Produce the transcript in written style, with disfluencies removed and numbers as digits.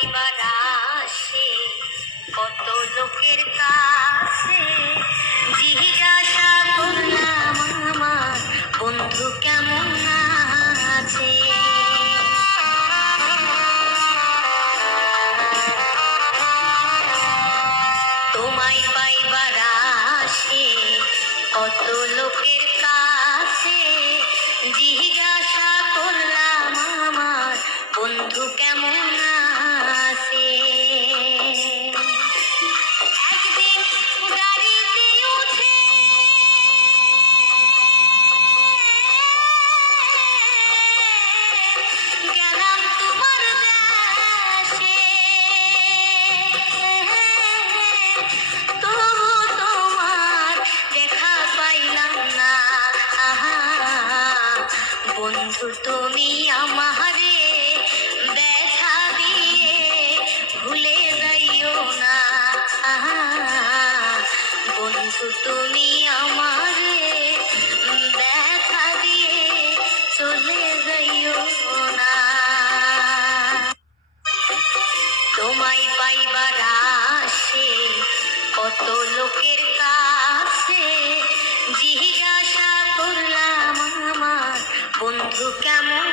পাইবার আসে কত লোকের কাছে, জিজ্ঞাসা করলাম আমার বন্ধু কেমন আছে। তোমায় পাইবার আসে কত লোকের কাছে, জিজ্ঞাসা করলাম আমার বন্ধু কেমন আছে। একদিন গাড়িতে উঠে গেলাম তোমার দেশে, তবু তোমার দেখা পাইলাম না। বন্ধু তুমি আমারে ব্যথা দিয়ে ভুলে যাইও না। বন্ধু তুমি আমারে ব্যথা দিয়ে চলে যাইও না। তোমায় পাইবার আসে কত লোকের কাছে, জিজ্ঞাসা করলাম আমার বন্ধু কেমন